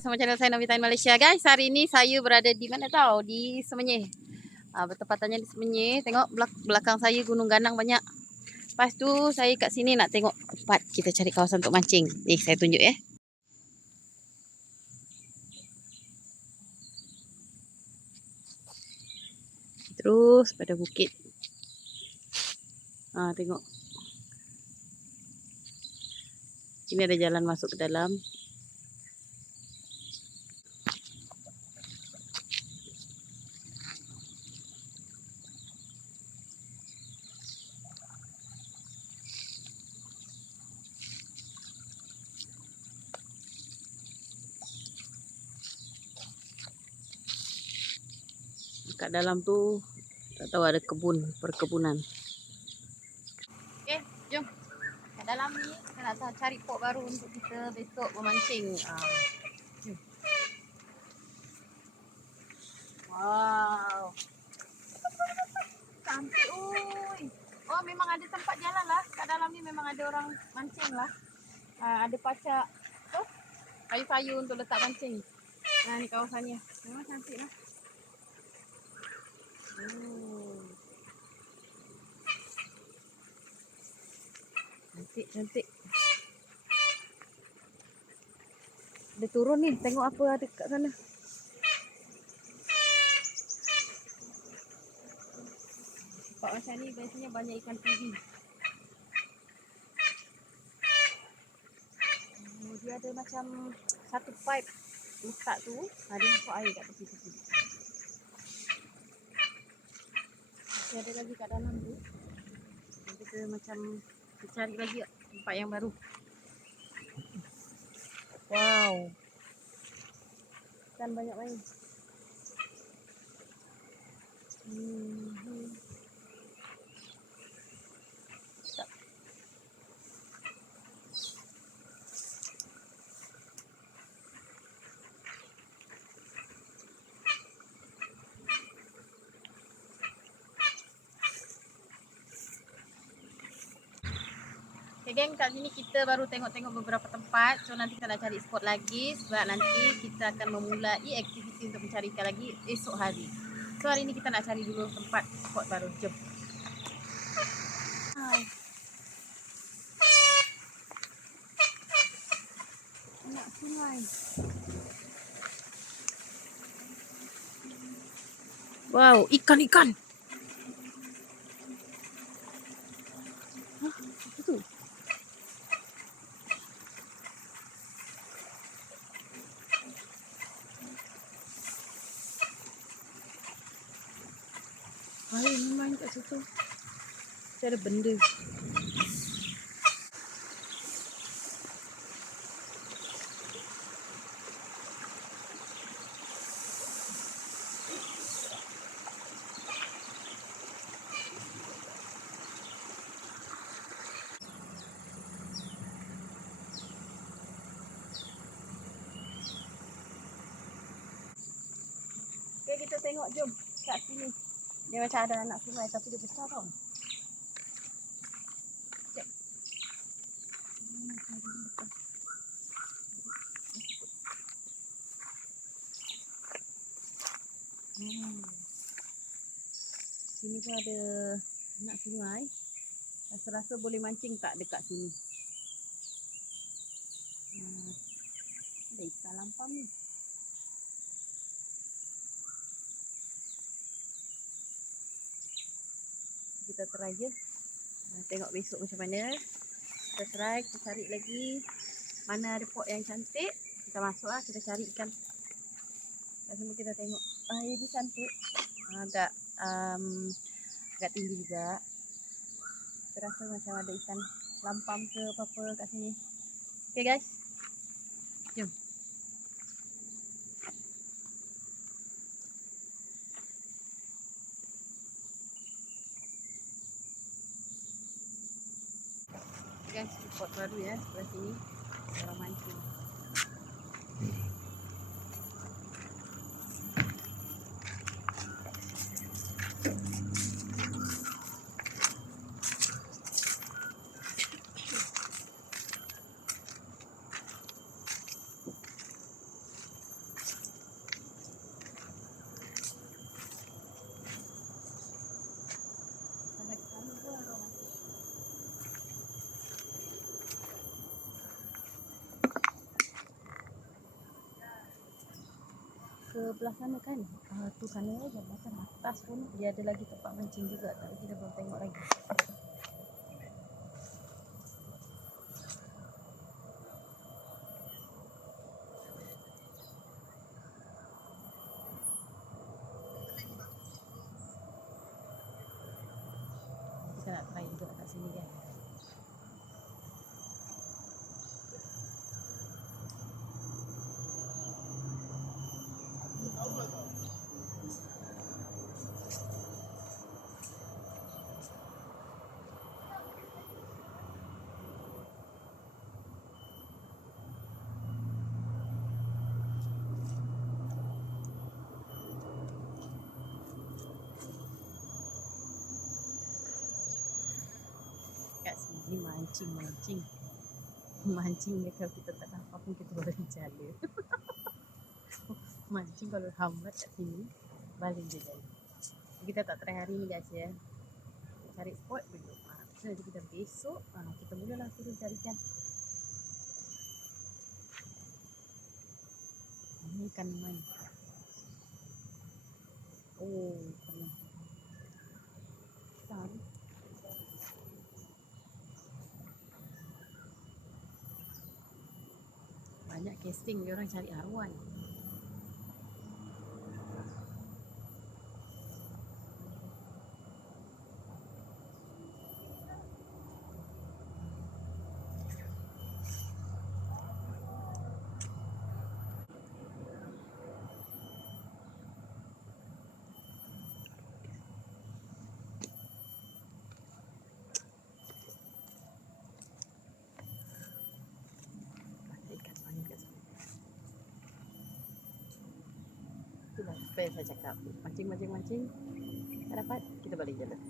Sama channel saya Novita in Malaysia guys. Hari ini saya berada di mana tahu? Di Semenyih. Ah bertepatannya di Semenyih. Tengok belak- belakang saya Gunung Ganang banyak. Lepas tu saya kat sini nak tengok tempat kita cari kawasan untuk mancing. Ni saya tunjuk ya. Terus pada bukit. Ah tengok. Ini ada jalan masuk ke dalam. Kat dalam tu tak tahu ada kebun, perkebunan. Okey, jom. Kat dalam ni kita nak cari pot baru untuk kita besok memancing. Ah. jom. Wow. Cantik oi. Oh memang ada tempat jalan lah. Kat dalam ni memang ada orang mancing lah. Ah, ada pacak. Tu. Kayu-kayu untuk letak mancing. Nah ni kawasannya. Memang cantik lah. Cantik, cantik. Dia turun ni. Tengok apa ada kat sana. Tempat macam ni biasanya banyak ikan. Oh, dia ada macam satu pipe letak tu. Ada masuk air kat tepi-tepi. Masih ada lagi kat dalam tu. Kita macam cari lagi tempat yang baru. Wow. Ikan banyak main. Hmm. Okay geng, kat sini kita baru tengok-tengok beberapa tempat. So nanti kita nak cari spot lagi sebab nanti kita akan memulai aktiviti untuk mencari ikan lagi esok hari. So hari ni kita nak cari dulu tempat spot baru. Jom. Hai. Anak sungai. Wow, ikan-ikan. Situ. Macam ada benda. Kita tengok jom kat sini. Dia macam ada anak sungai tapi dia besar tau. Hmm. Sini pun ada anak sungai. Rasa-rasa boleh mancing tak dekat sini? Hmm. Ada ikan lampam ni. Kita try je. Tengok besok macam mana. Kita try, kita cari lagi mana ada pot yang cantik. Kita masuk lah, kita cari ikan. Semua kita tengok. Air dia cantik. Uh, agak um, agak tinggi juga. Kita rasa macam ada ikan lampam ke apa-apa kat sini. Okay guys. Guys spot baru ya sebelah sini. Orang mancing belah sana kan. Uh, tu sana jambatan atas pun dia ada lagi tempat mancing juga tapi kita belum tengok lagi. Kita nak try juga kat sini kan. kat sini mancing mancing mancing dia kalau kita tak dapat pun kita boleh jala mancing kalau hambat kat sini balik je jala kita tak try hari ni guys ya. Cari spot dulu. Ha, nanti kita besok ha, kita mulalah turun cari ikan. Ini ikan mana oh pernah besar ni. Banyak casting dia orang cari arwan apa yang saya cakap? Mancing mancing mancing tak dapat kita balik jalan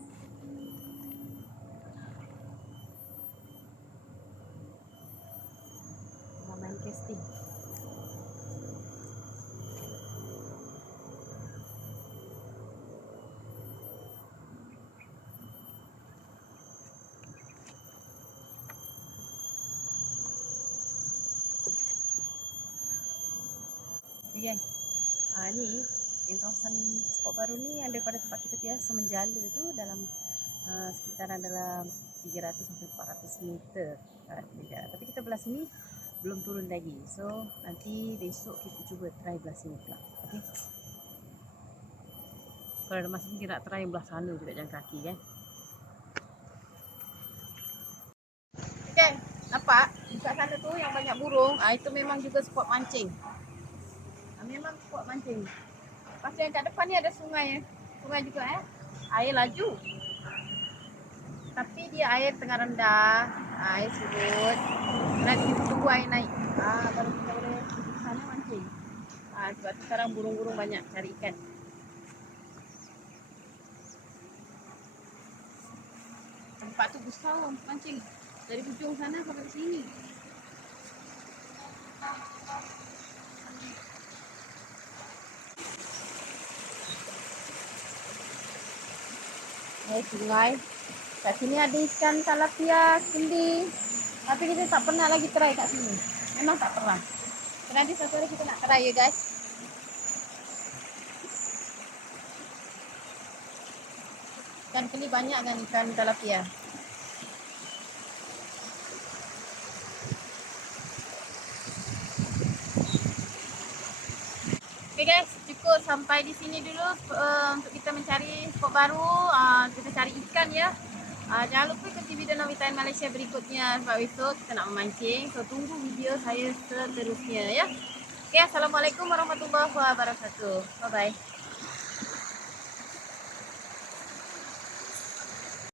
main casting. Okay. Ah ni yang kawasan spot baru ni yang daripada tempat kita biasa menjala tu dalam uh, sekitaran dalam 300 sampai 400 meter. Uh. Tapi kita belah sini belum turun lagi. So nanti besok kita cuba try belah sini pula. Okey. Kalau ada masa kita nak try belah sana juga jalan kaki kan. Nampak? Dekat sana tu yang banyak burung, ah, itu memang juga spot mancing. Ah, memang spot mancing. Tu yang kat depan ni ada sungai. Sungai juga eh. Air laju. Tapi dia air tengah rendah. Ah, air surut. Nanti kita tunggu air naik. Ah, baru kita boleh pergi sana mancing. Ah, sebab tu sekarang burung-burung banyak cari ikan. Tempat tu besar mancing. Dari hujung sana sampai sini. Eh, sungai. Kat sini ada ikan talapia, kendi. Tapi kita tak pernah lagi try kat sini. Memang tak pernah. Nanti satu hari kita nak try ya guys. Ikan kendi banyak kan ikan talapia. Okay guys, cukup sampai di sini dulu uh, untuk kita mencari baru. Uh, kita cari ikan ya. Uh, jangan lupa ikuti video Novitain Malaysia berikutnya sebab besok kita nak memancing. So tunggu video saya seterusnya ya. Okay, Assalamualaikum warahmatullahi wabarakatuh. Bye bye.